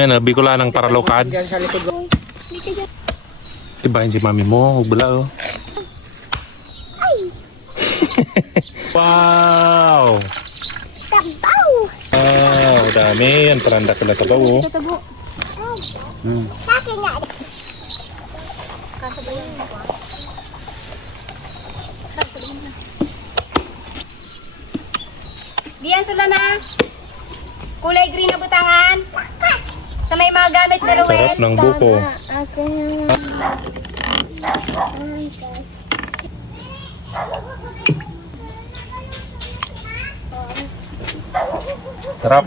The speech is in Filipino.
Yan, Bicolanang Paralokad. Tibahin si mami mo, bula oh. Wow! Tabaw! Wow, dami. Yan, paranda ko na tabaw oh. Sa akin nga. Kasabayan mo ba? Diyan sula na. Kulay green na butangan. Sa may mga gamit na ruwet. Sarap ng buko. Sarap.